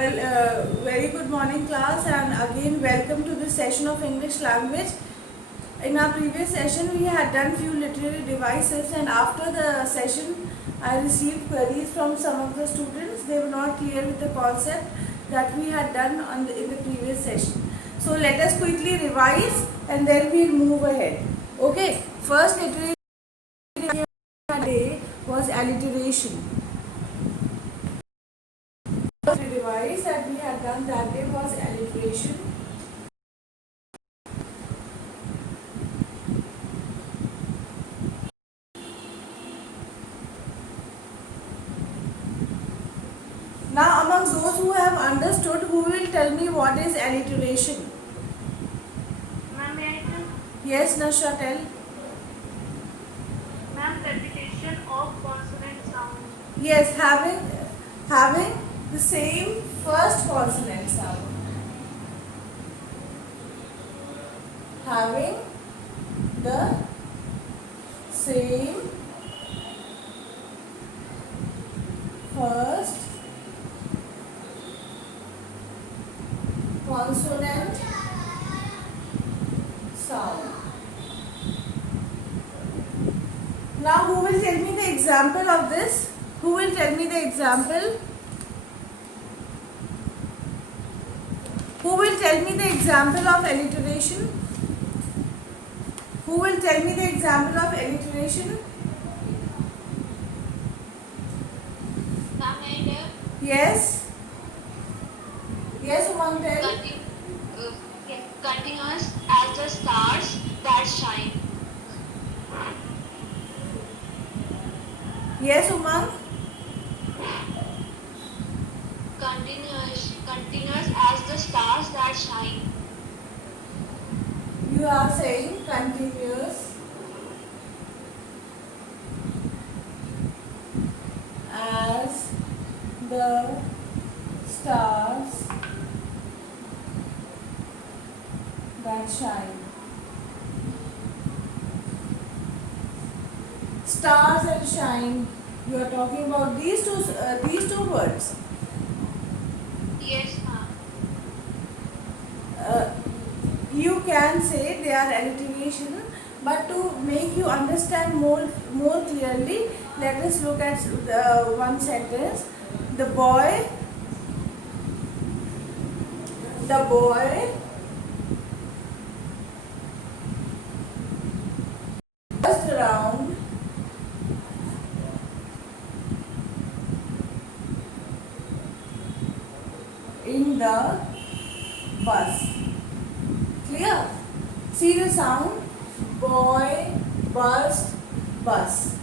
Very good morning class, and again welcome to this session of English language. In our previous session we had done few literary devices, and after the session I received queries from some of the students. They were not clear with the concept that we had done in the previous session. So let us quickly revise and then we'll move ahead. Okay, first literary day was alliteration. The device that we had done that day was alliteration. Now, among those who have understood, who will tell me what is alliteration? Ma'am, may I tell? Yes, Nasha, tell. Ma'am, repetition of consonant sound. Yes, having the same first consonant sound. Having the same first consonant sound. Now, who will tell me the example of this? Who will tell me the example? Who will tell me the example of alliteration? Who will tell me the example of alliteration? Ma'am, may I tell? Yes. Yes, Umang, tell. Continuous as the stars that shine. Yes, Umang. Continuous as the stars that shine. You are saying continuous as the stars that shine. Stars and shine. You are talking about these two words. Yes, ma'am. You can say they are alliteration, but to make you understand more clearly, let us look at one sentence. The boy buzzed around in the bus. Clear? See the sound? Boy, buzzed, bus.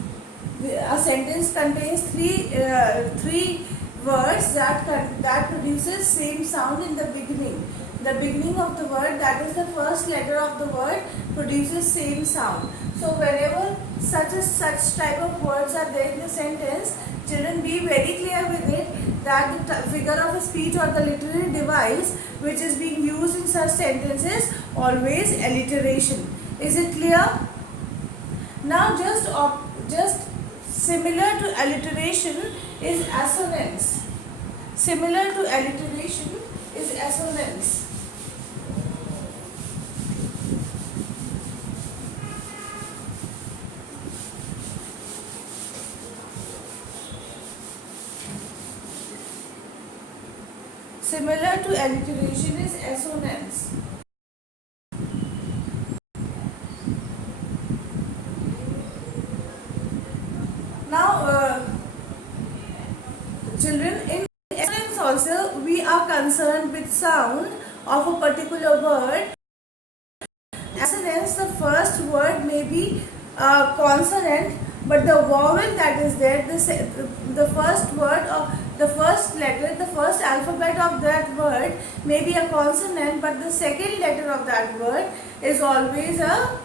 A sentence contains three words that produces same sound in the beginning. The beginning of the word, that is the first letter of the word, produces same sound. So whenever such type of words are there in the sentence, children, be very clear with it that the figure of speech or the literary device which is being used in such sentences always alliteration. Is it clear? Now just similar to alliteration is assonance. Similar to alliteration is assonance. Similar to alliteration is assonance. Now, children, in assonance also we are concerned with sound of a particular word. Assonance, the first word may be a consonant, but the vowel that is there, the first word or the first letter, the first alphabet of that word may be a consonant, but the second letter of that word is always a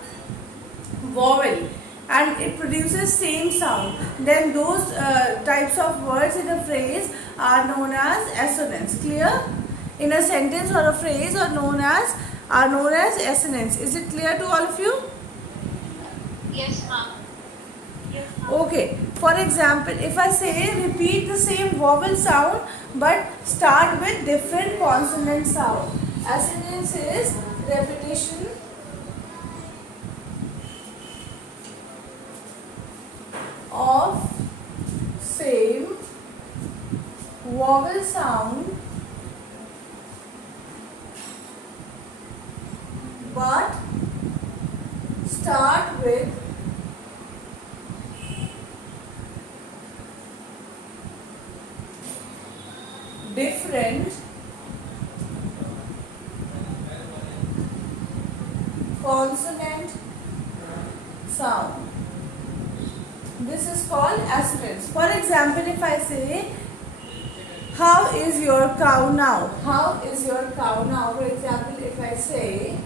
vowel and it produces same sound. Then those types of words in a phrase are known as assonance. Clear? In a sentence or a phrase are known as assonance. Is it clear to all of you? Yes, ma'am. Okay, for example, if I say repeat the same vowel sound but start with different consonant sound. Assonance is repetition of same vowel sound but start with different consonant sound. This is called assonance. For example, if I say, how is your cow now? How is your cow now? For example, if I say,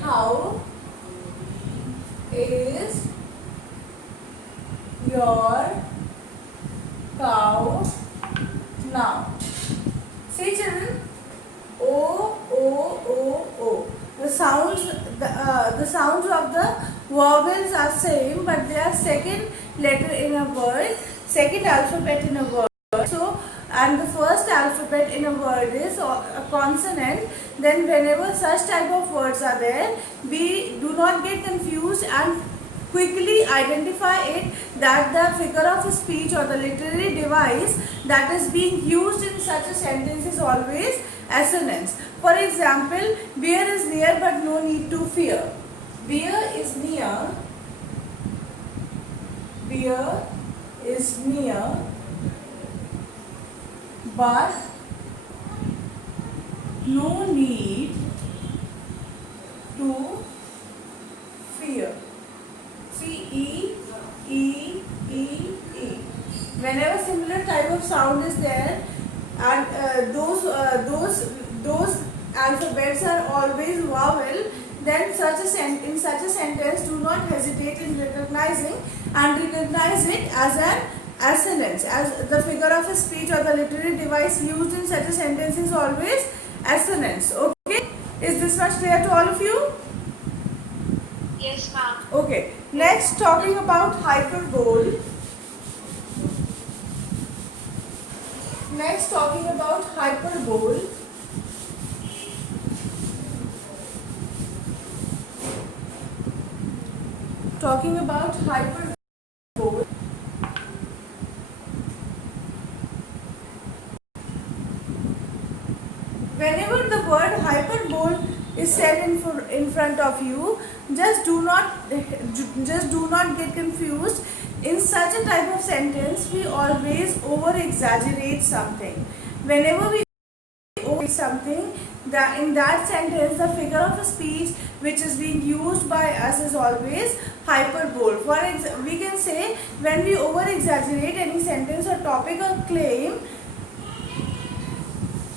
how is your cow now? See children, O, O, O, O. The sounds of the vowels are same, but they are second letter in a word, second alphabet in a word. So, and the first alphabet in a word is a consonant. Then whenever such type of words are there, we do not get confused and quickly identify it that the figure of speech or the literary device that is being used in such a sentence is always assonance. For example, bear is near but no need to fear. Bear is near. Bear is near but no need to fear. See, E, E, E, E. Whenever similar type of sound is there, and those alphabets are always vowel, then in such a sentence, do not hesitate in recognizing and recognize it as an assonance, as the figure of a speech or the literary device used in such a sentence is always assonance. Okay, is this much clear to all of you? Yes, ma'am. Okay, next talking about hyperbole. Next talking about hyperbole. Talking about hyperbole. Whenever the word hyperbole is said in front of you, just do not get confused. In such a type of sentence, we always over exaggerate something. Whenever we over something, that in that sentence the figure of speech which is being used by us is always hyperbole. We can say, when we over exaggerate any sentence or topic or claim,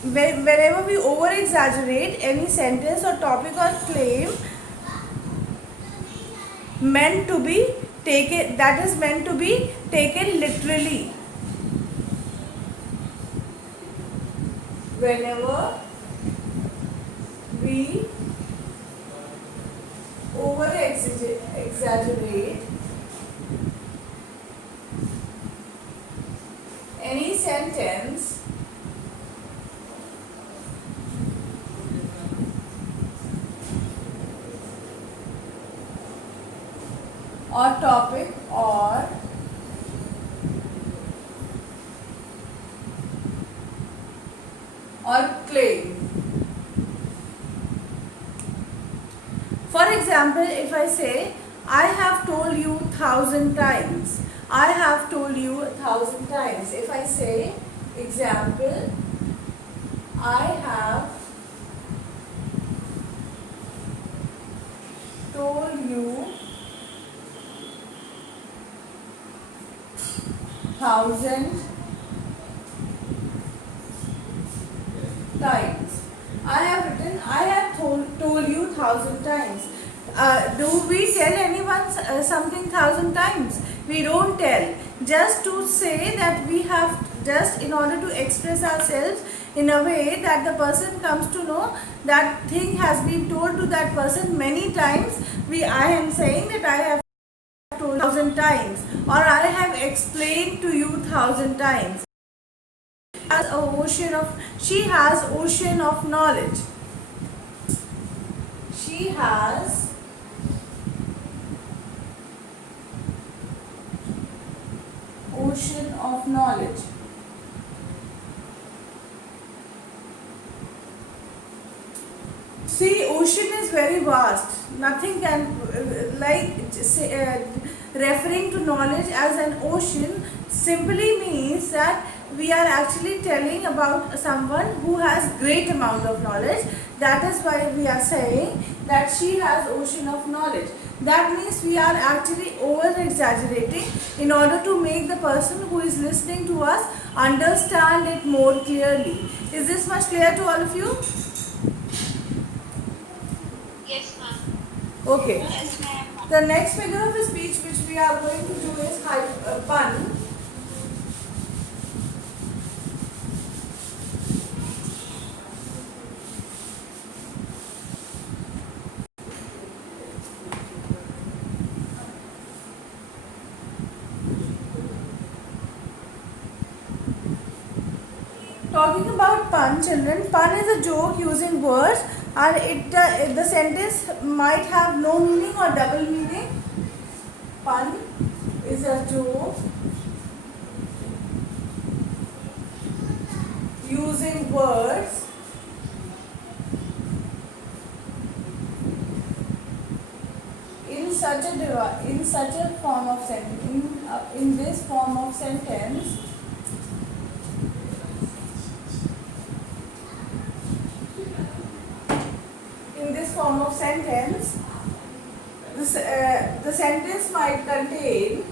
whenever we over exaggerate any sentence or topic or claim meant to be taken, that is meant to be taken literally. Whenever we over exaggerate any sentence or topic or claim. For example, if I say, I have told you 1,000 times. I have told you 1,000 times. If I say, example, I have told you 1,000 times. I have written, I have told you 1,000 times. Do we tell anyone something 1,000 times? We don't tell. Just to say that we have, just in order to express ourselves in a way that the person comes to know that thing has been told to that person many times. I am saying that I have told 1,000 times, or I have explained to you 1,000 times. She has ocean of knowledge. She has ocean of knowledge. See, ocean is very vast. Nothing can, referring to knowledge as an ocean simply means that we are actually telling about someone who has great amount of knowledge. That is why we are saying that she has ocean of knowledge. That means we are actually over exaggerating in order to make the person who is listening to us understand it more clearly. Is this much clear to all of you? Yes, ma'am. Okay. Yes, ma'am. The next figure of speech which we are going to do is pun. Talking about pun, children, pun is a joke using words, and the sentence might have no meaning or double meaning. Pun is a joke using words in such a form of sentence. In this form of sentence. In this form of sentence, the sentence might contain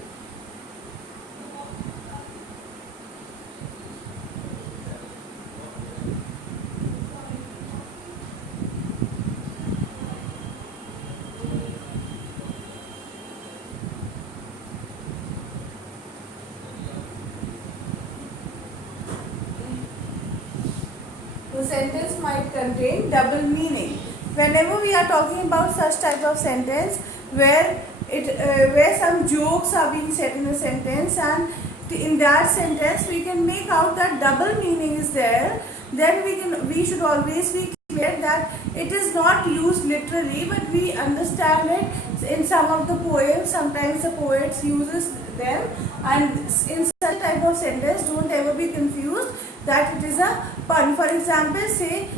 double meaning. Whenever we are talking about such type of sentence where some jokes are being said in a sentence, and in that sentence we can make out that double meaning is there, then we should always be clear that it is not used literally, but we understand it in some of the poems. Sometimes the poets uses them, and in such type of sentence don't ever be confused that it is a pun. For example, say